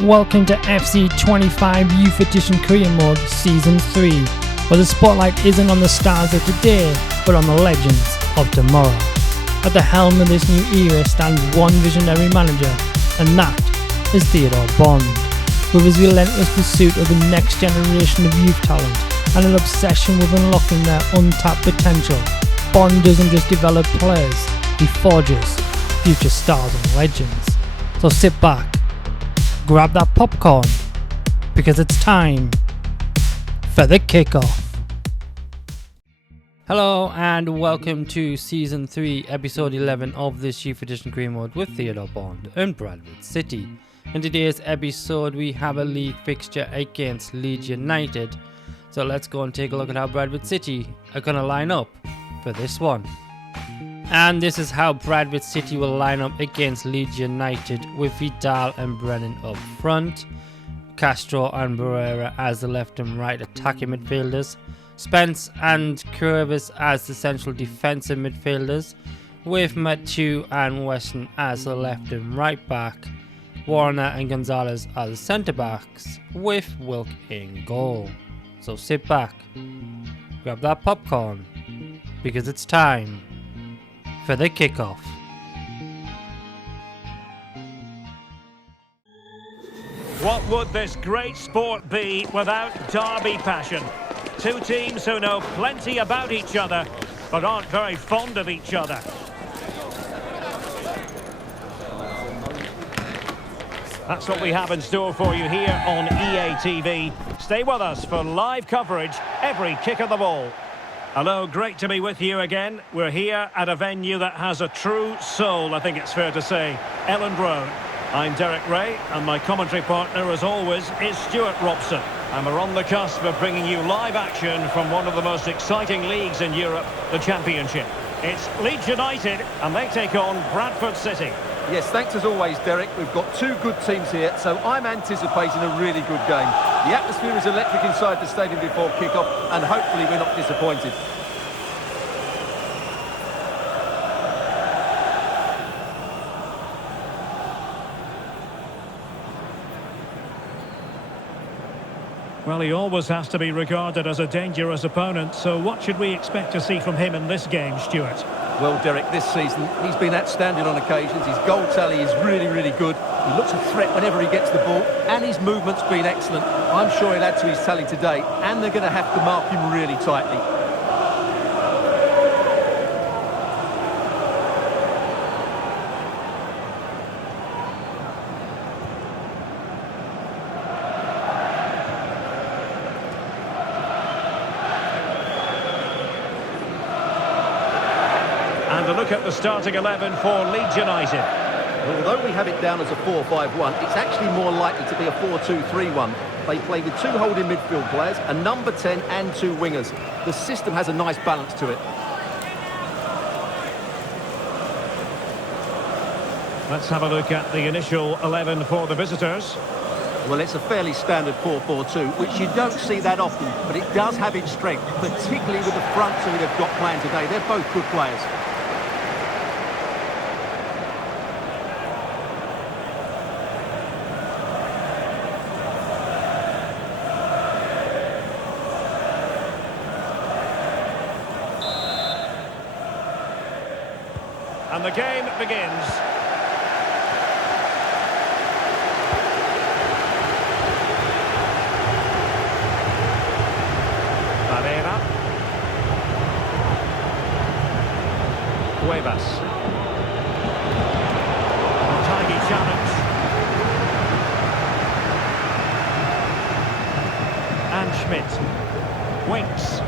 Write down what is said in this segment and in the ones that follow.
Welcome to FC25 Youth Edition Career Mode Season 3, where the spotlight isn't on the stars of today, but on the legends of tomorrow. At the helm of this new era stands one visionary manager, and that is Theodore Bond. With his relentless pursuit of the next generation of youth talent and an obsession with unlocking their untapped potential, Bond doesn't just develop players, he forges future stars and legends. So sit back, grab that popcorn, because it's time for the kickoff. Hello and welcome to Season 3, Episode 11 of this Youth Edition Career Mode with Theodore Bond and Bradford City. In today's episode we have a league fixture against Leeds United. So let's go and take a look at how Bradford City are going to line up for this one. And this is how Bradford City will line up against Leeds United, with Vidal and Brennan up front, Castro and Barrera as the left and right attacking midfielders, Spence and Curvis as the central defensive midfielders, with Mathieu and Weston as the left and right back, Warner and Gonzalez as the centre backs, with Wilk in goal. So sit back, grab that popcorn, because it's time for the kickoff. What would this great sport be without derby passion? Two teams who know plenty about each other, but aren't very fond of each other. That's what we have in store for you here on EA TV. Stay with us for live coverage every kick of the ball. Hello, great to be with you again. We're here at a venue that has a true soul, I think it's fair to say, Elland Road. I'm Derek Ray, and my commentary partner, as always, is Stuart Robson. And we're on the cusp of bringing you live action from one of the most exciting leagues in Europe, the Championship. It's Leeds United, and they take on Bradford City. Yes, thanks as always, Derek. We've got two good teams here, so I'm anticipating a really good game. The atmosphere is electric inside the stadium before kick-off, and hopefully we're not disappointed. Well, he always has to be regarded as a dangerous opponent, so what should we expect to see from him in this game, Stuart? Well, Derek, this season, he's been outstanding on occasions. His goal tally is really, really good. He looks a threat whenever he gets the ball, and his movement's been excellent. I'm sure he'll add to his tally today, and they're going to have to mark him really tightly. And a look at the starting 11 for Leeds United. Although we have it down as a 4-5-1, it's actually more likely to be a 4-2-3-1. They play with two holding midfield players, a number 10 and two wingers. The system has a nice balance to it. Let's have a look at the initial 11 for the visitors. Well, it's a fairly standard 4-4-2, which you don't see that often, but it does have its strength, particularly with the front two they've got playing today. They're both good players. And the game begins. Barrera. Cuevas. A tiny challenge. And Schmidt. Winks.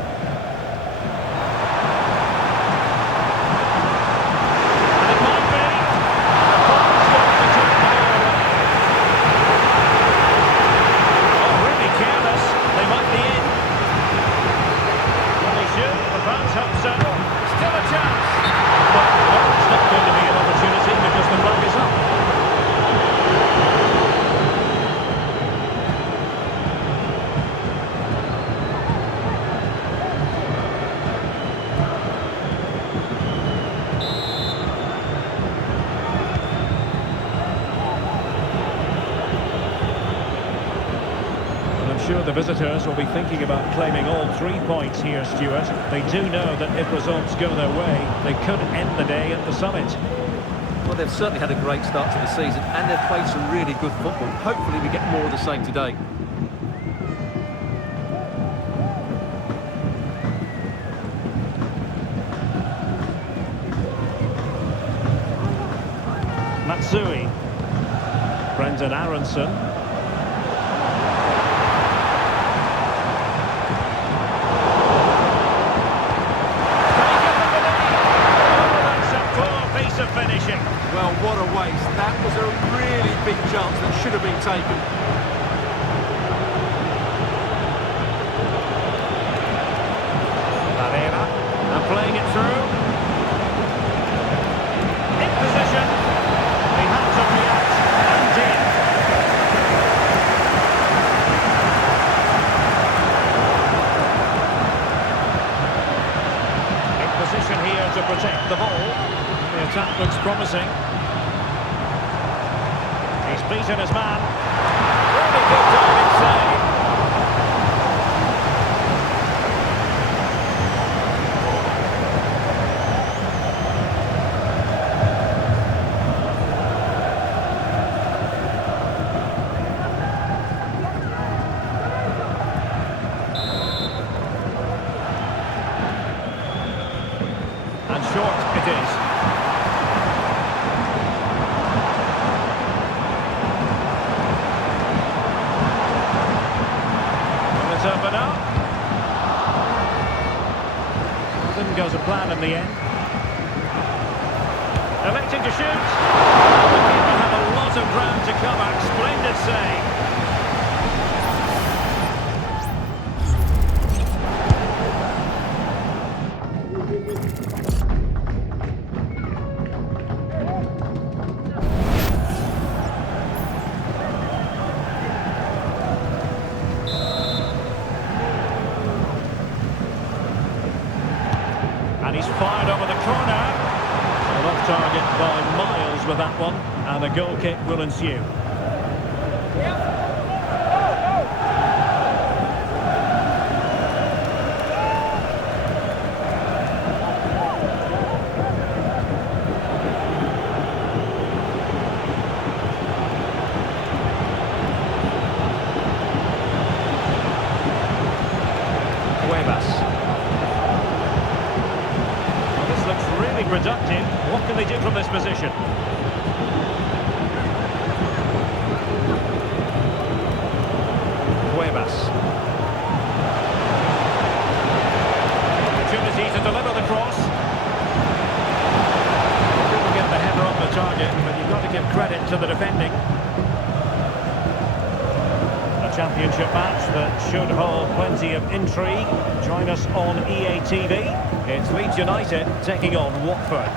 sure the visitors will be thinking about claiming all 3 points here, Stuart. They do know that if results go their way, they could end the day at the summit. Well, they've certainly had a great start to the season and they've played some really good football. Hopefully we get more of the same today. Matsui. Brendan Aronson. Finishing. Well, what a waste. That was a really big chance that should have been taken. Barrera, and playing it through. In position. He had to react and did. In position here to protect the ball. The attack looks promising. He's beaten his man. Really good diving save. And short it is. Open up. Didn't go to plan in the end. Electing to shoot. The keeper had a lot of ground to cover. Splendid save. And he's fired over the corner. Well, off target by miles with that one. And a goal kick will ensue. Productive. What can they do from this position? Cuevas. Opportunity to deliver the cross. Couldn't get the header on the target, but you've got to give credit to the defending. A championship match that should hold plenty of intrigue. Join us on EA TV. It's Leeds United taking on Watford.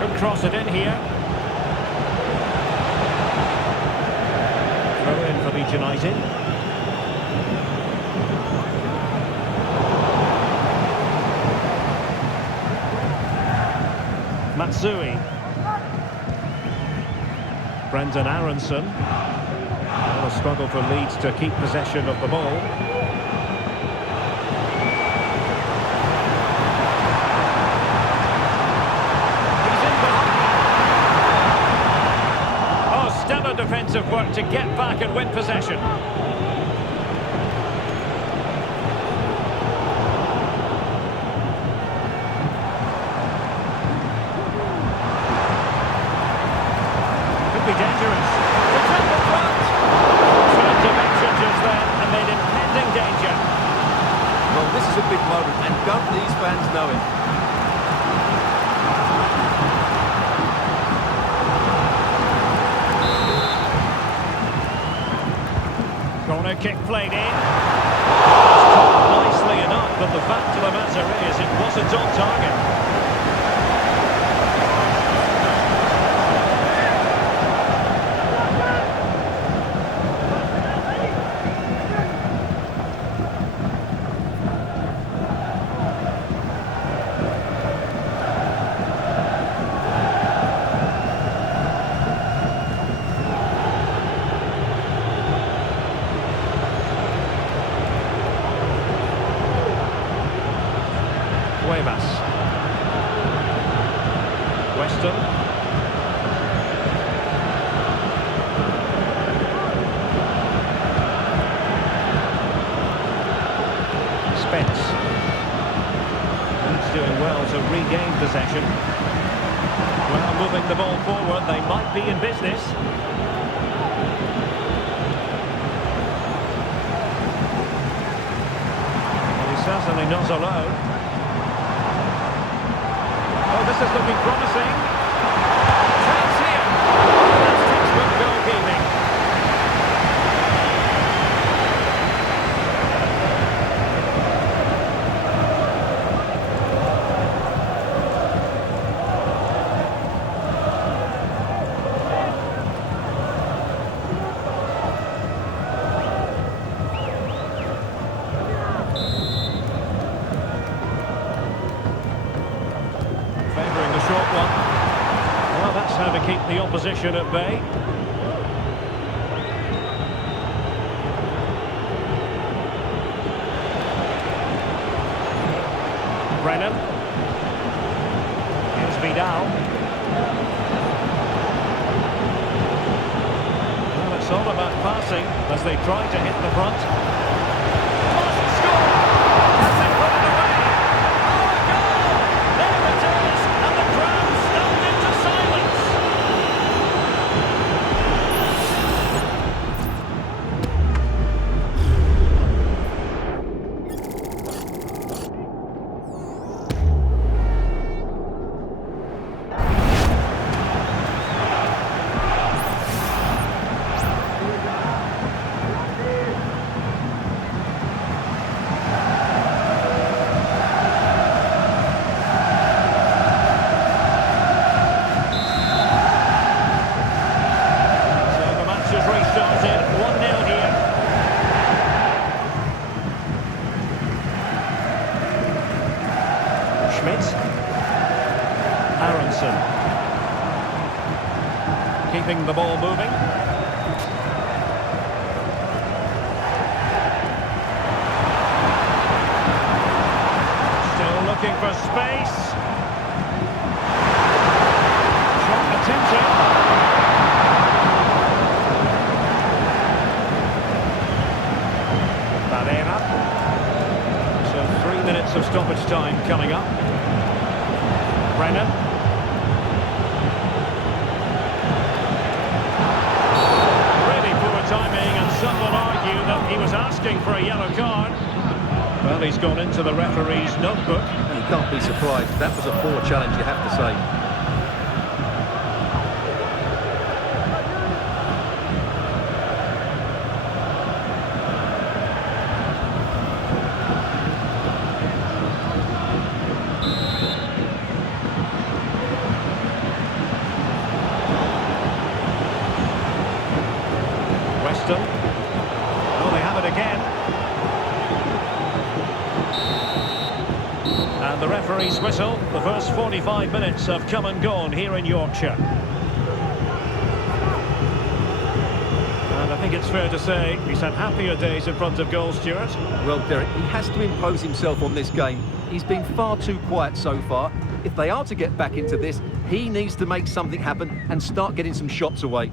Could cross it in here. Throw in for Leeds United. Matsui. Brendan Aronson. A struggle for Leeds to keep possession of the ball. He's in behind. Oh, stellar defensive work to get back and win possession. Be dangerous. It's in the front. Excellent direction just then, and made impending danger. Well, this is a big moment, and don't these fans know it? Corner kick played in. It's caught nicely enough, but the fact of the matter is it wasn't on target. Cuevas. Weston. Spence. He's doing well to regain possession. Well, moving the ball forward, they might be in business. Well, he's certainly not alone. Oh, this is looking promising. Chance here. That's textbook goalkeeping. Favouring the short one. Well, that's how to keep the opposition at bay. Brennan. Here's Vidal. Well, it's all about passing as they try to hit the front. Must score! That's it, put it away! Oh, a goal! There it is! And the crowd stunned into silence! Restarted 1-0 here. Schmidt. Aronson. Keeping the ball moving. Still looking for space. Shot attempted. So 3 minutes of stoppage time coming up. Brennan. Really poor timing, and some will argue that he was asking for a yellow card. Well, he's gone into the referee's notebook. And you can't be surprised. That was a poor challenge, you have to say. Weston. Oh, they have it again. And the referee's whistle. The first 45 minutes have come and gone here in Yorkshire. And I think it's fair to say he's had happier days in front of goal, Stuart. Well, Derek, he has to impose himself on this game. He's been far too quiet so far. If they are to get back into this, he needs to make something happen and start getting some shots away.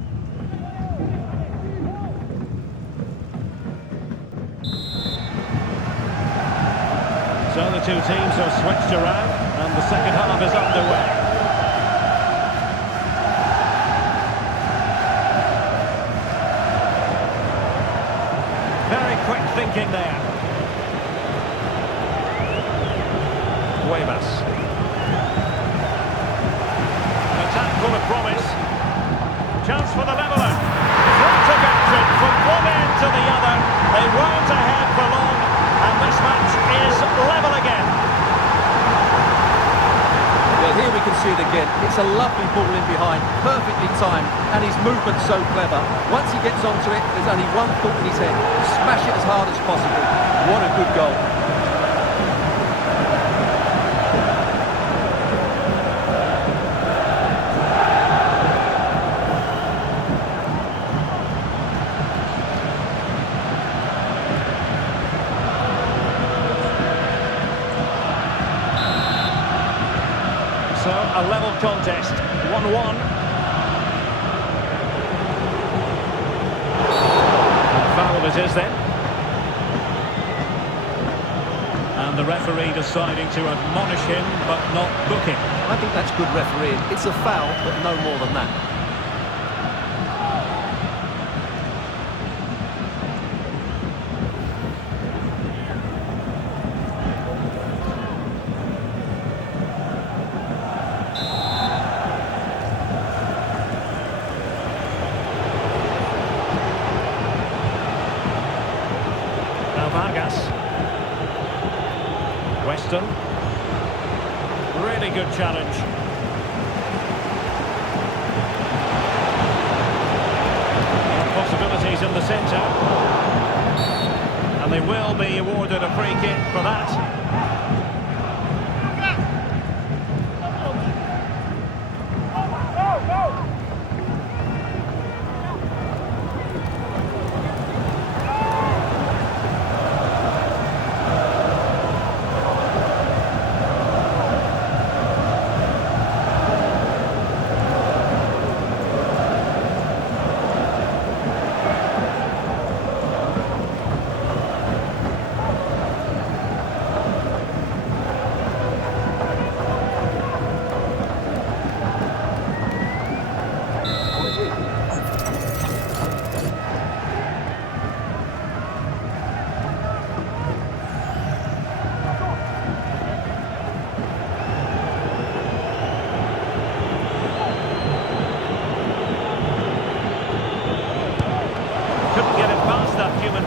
So the two teams have switched around and the second half is underway. Very quick thinking there. Cuevas. An attack full of promise. Chance for the leveller. Frantic action from one end to the other. They weren't ahead for long, and this match is level again. Well, here we can see it again. It's a lovely ball in behind, perfectly timed, and his movement's so clever. Once he gets onto it, there's only one thought in his head: smash it as hard as possible. What a good goal. a level contest, 1-1. Foul it is then. And the referee deciding to admonish him but not book him. I think that's good refereeing. It's a foul, but no more than that. Weston. Really good challenge. Possibilities in the centre. And they will be awarded a free kick for that.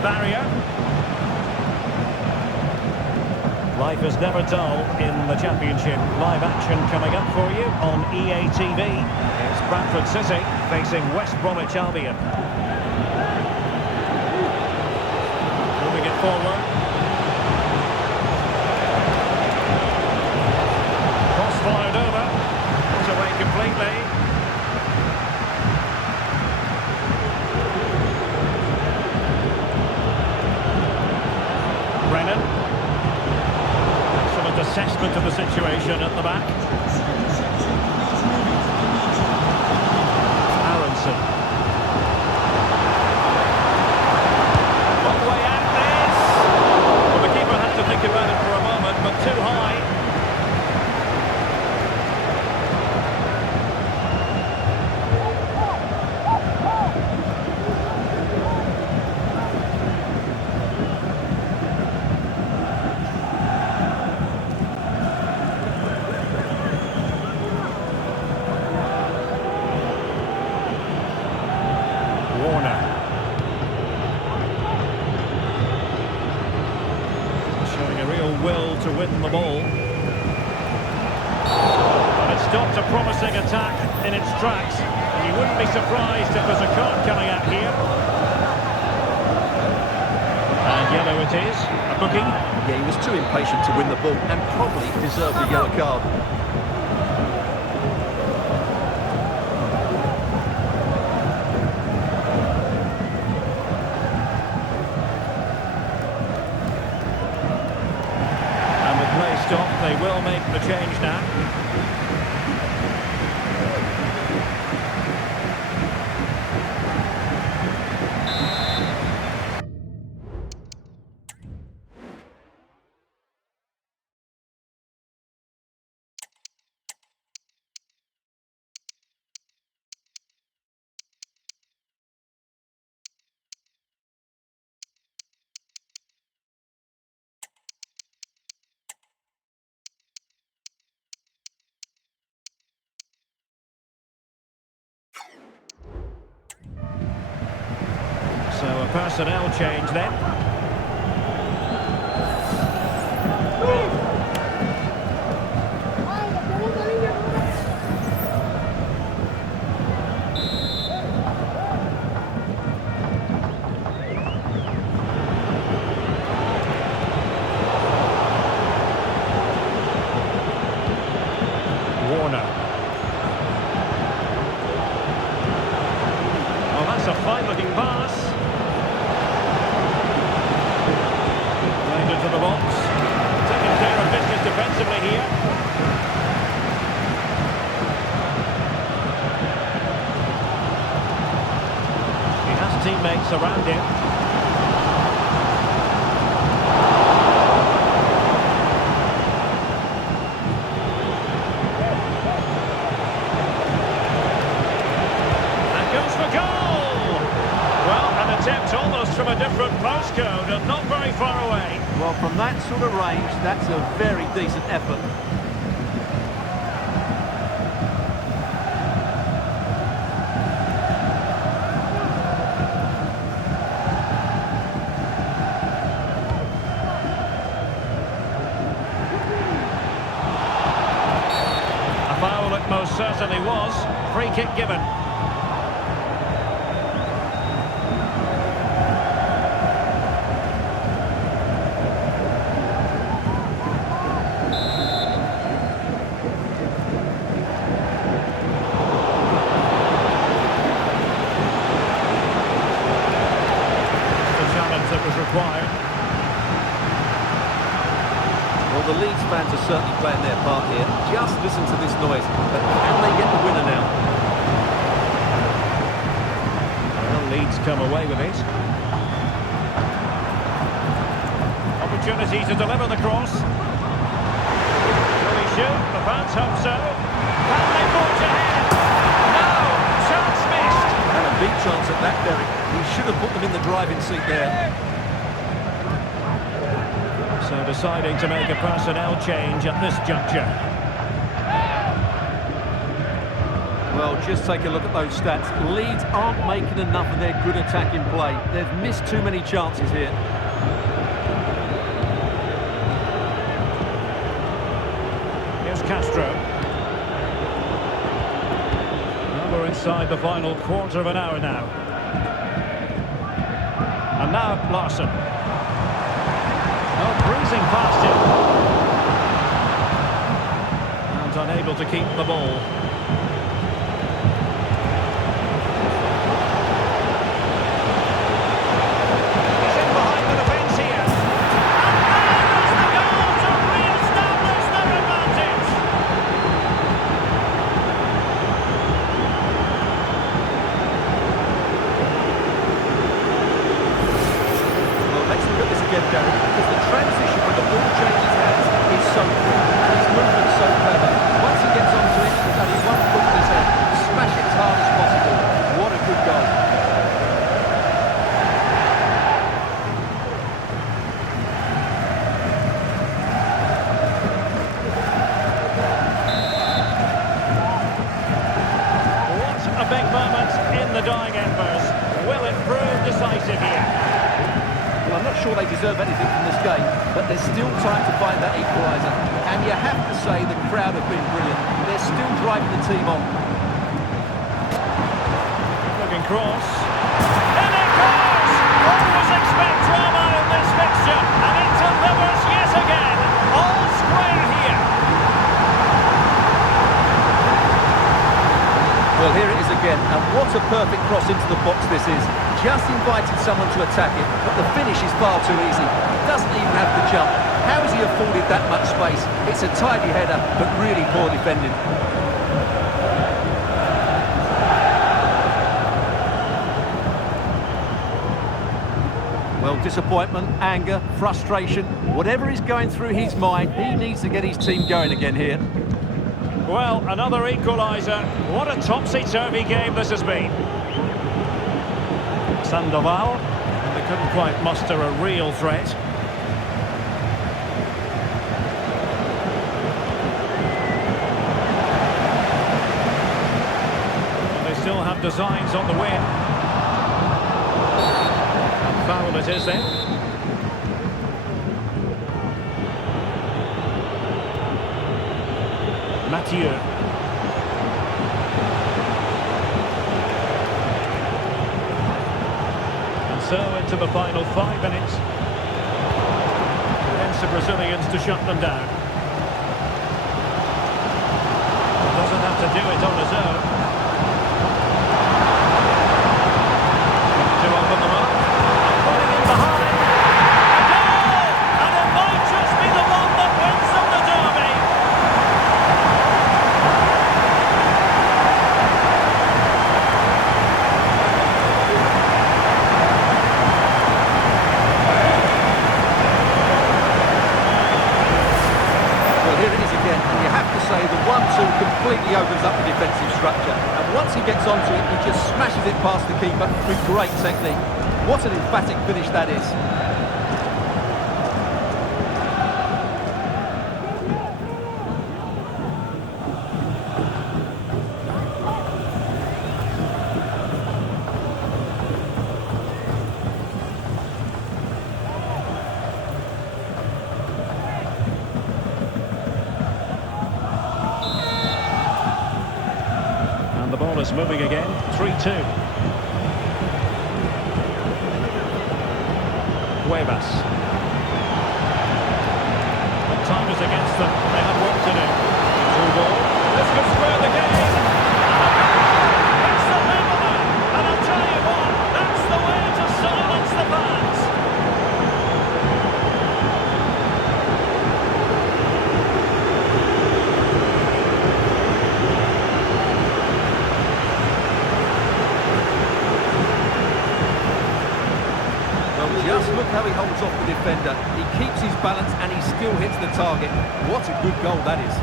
Barrier. Life is never dull in the Championship. Live action coming up for you on EA TV. It's Bradford City facing West Bromwich Albion. Moving it forward. Cross fired over. Put away completely. Excellent assessment of the situation at the back. Aronson. Long way out this. Well, the keeper had to think about it for a moment, but too high. Will to win the ball. But it stopped a promising attack in its tracks. And you wouldn't be surprised if there's a card coming out here. And yellow it is. A booking. Yeah, he was too impatient to win the ball and probably deserved a yellow card. They will make the change now. So a personnel change then. Warner. Well, that's a fine-looking pass. Played into the box. Taken care of postcode and not very far away. Well, from that sort of range, that's a very decent effort. A foul it most certainly was. Free kick given. That was required. Well, the Leeds fans are certainly playing their part here. Just listen to this noise. But can they get the winner now? Well, Leeds come away with it. Opportunity to deliver the cross. Will he shoot? The fans hope so. Can they forge ahead? No! Chance missed! And a big chance at that, Derek. He should have put them in the driving seat there. So deciding to make a personnel change at this juncture. Well, just take a look at those stats. Leeds aren't making enough of their good attacking play. They've missed too many chances here. Here's Castro. Well, we're inside the final quarter of an hour now. And now Larson. Oh, breezing past him. And unable to keep the ball. He's in behind the defence here. And there's the goal to re-establish their advantage. Well, let's look at this again, Darren, because the transition when the ball changes hands is so quick and his movement's so clever. Once he gets onto it, there's only one thought in his head: smash it as hard as possible. What a good goal. What a big moment in the dying embers. Will it prove decisive here? Well, I'm not sure they deserve anything from this game, but there's still time to find that equaliser. And you have to say the crowd have been brilliant. They're still driving the team on. Looking cross. In it goes! Always expect drama in this fixture, and it delivers yet again. All square here. Well, here it is again, and what a perfect cross into the box this is. Just invited someone to attack it, but the finish is far too easy. Doesn't even have to jump. How has he afforded that much space? It's a tidy header, but really poor defending. Well, disappointment, anger, frustration, whatever is going through his mind, he needs to get his team going again here. Well, another equaliser. What a topsy-turvy game this has been. Sandoval, they couldn't quite muster a real threat. Well, they still have designs on the win. And foul it is then. Mathieu. So into the final 5 minutes. Against the Brazilians to shut them down. Doesn't have to do it on his own. To open them up. And putting in behind. A goal! And it might just be the one that wins them the derby. Say the 1-2 completely opens up the defensive structure, and once he gets onto it, he just smashes it past the keeper with great technique. What an emphatic finish that is. The ball is moving again, 3-2. Cuevas. But time is against them. They have work to do. Through ball. This could spur the game. It's the leveler. And I'll tell you what, that's the way to silence the fans. Just look how he holds off the defender. He keeps his balance and he still hits the target. What a good goal that is.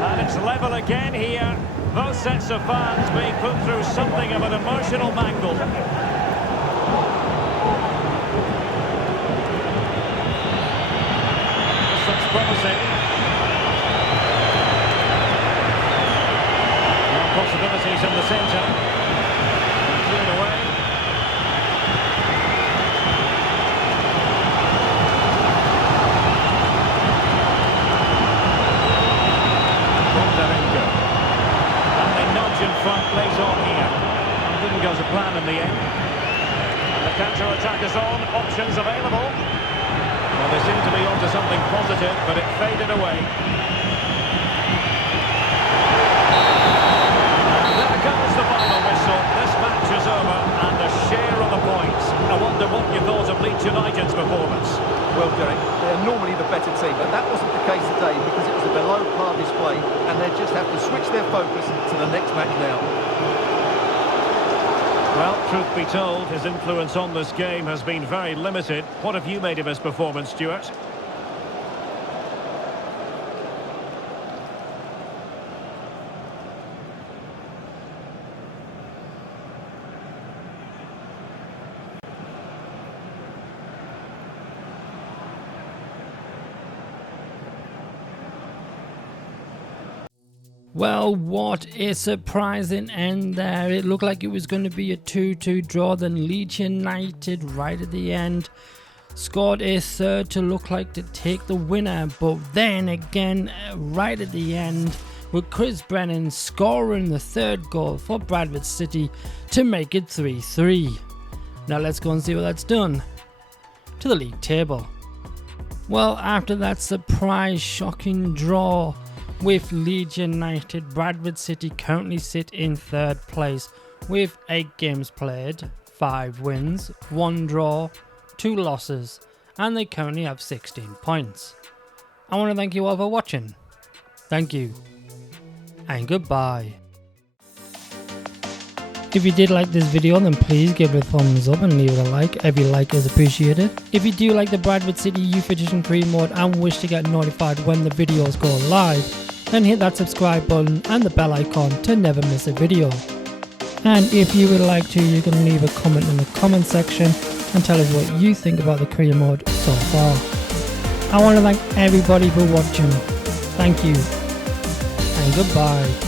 And it's level again here. Both sets of fans being put through something of an emotional mangle. Promising. More possibilities in the centre. Cleared away. Bondarenko. And they nudge in front, plays on here. Didn't go to plan in the end. And the counter-attack is on, options available. Well, they seem to be onto something positive, but it faded away. And there comes the final whistle. This match is over, and a share of the points. I wonder what you thought of Leeds United's performance. Well, Derek, they're normally the better team, but that wasn't the case today because it was a below-par display, and they just have to switch their focus to the next match now. Well, truth be told, his influence on this game has been very limited. What have you made of his performance, Stuart? Well, what a surprising end there. It looked like it was going to be a 2-2 draw. Then Leeds United right at the end scored a third to look like to take the winner. But then again, right at the end, with Chris Brennan scoring the third goal for Bradford City to make it 3-3. Now let's go and see what that's done to the league table. Well, after that surprise shocking draw with Leeds United, Bradford City currently sit in third place with 8 games played, 5 wins, 1 draw, 2 losses, and they currently have 16 points. I want to thank you all for watching. Thank you, and goodbye. If you did like this video, then please give it a thumbs up and leave it a like. Every like is appreciated. If you do like the Bradford City Youth Edition Career Mode and wish to get notified when the videos go live, then hit that subscribe button and the bell icon to never miss a video. And if you would like to, you can leave a comment in the comment section and tell us what you think about the career mode so far. I want to thank everybody for watching. Thank you, and goodbye.